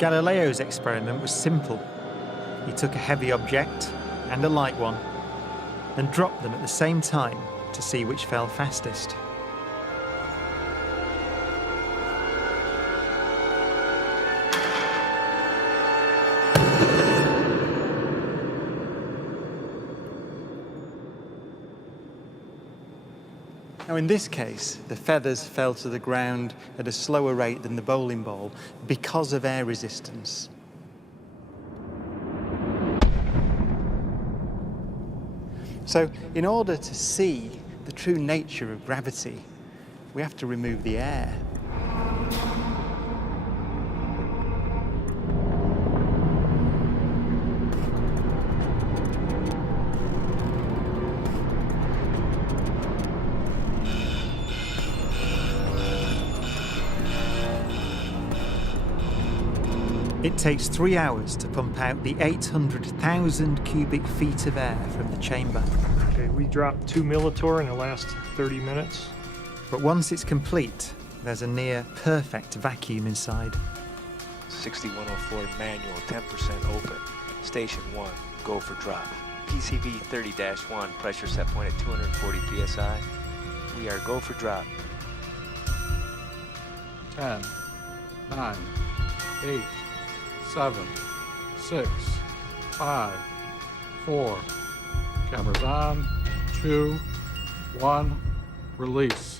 Galileo's experiment was simple. He took a heavy object and a light one and dropped them at the same time to see which fell fastest. Now in this case, the feathers fell to the ground at a slower rate than the bowling ball because of air resistance. So in order to see the true nature of gravity, we have to remove the air. It takes 3 hours to pump out the 800,000 cubic feet of air from the chamber. Okay, we dropped 2 millitorr in the last 30 minutes. But once it's complete, there's a near perfect vacuum inside. 6104 manual, 10% open. Station 1, go for drop. PCV 30-1, pressure set point at 240 psi. We are go for drop. 10, 9, 8, 7, 6, 5, 4. Cameras on. 2, 1. Release.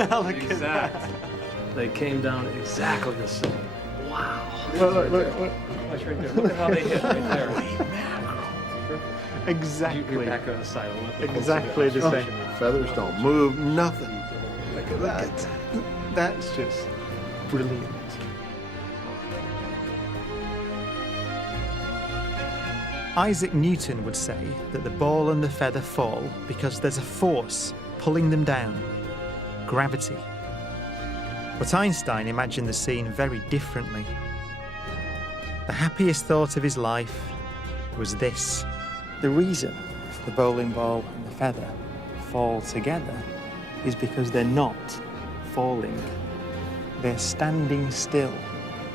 Exactly. Look at that. They came down exactly the same. Wow. Look. Watch right there. Look at how they hit right there. Exactly. You're back on the side. Exactly the same. Feathers don't move, nothing. Look at that. That's just brilliant. Isaac Newton would say that the ball and the feather fall because there's a force pulling them down, gravity. But Einstein imagined the scene very differently. The happiest thought of his life was this. The reason the bowling ball and the feather fall together is because they're not falling. They're standing still.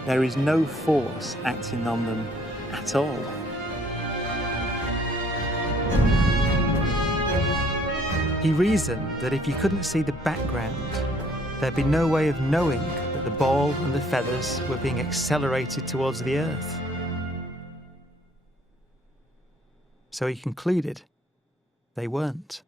There is no force acting on them at all. He reasoned that if you couldn't see the background, there'd be no way of knowing that the ball and the feathers were being accelerated towards the earth. So he concluded they weren't.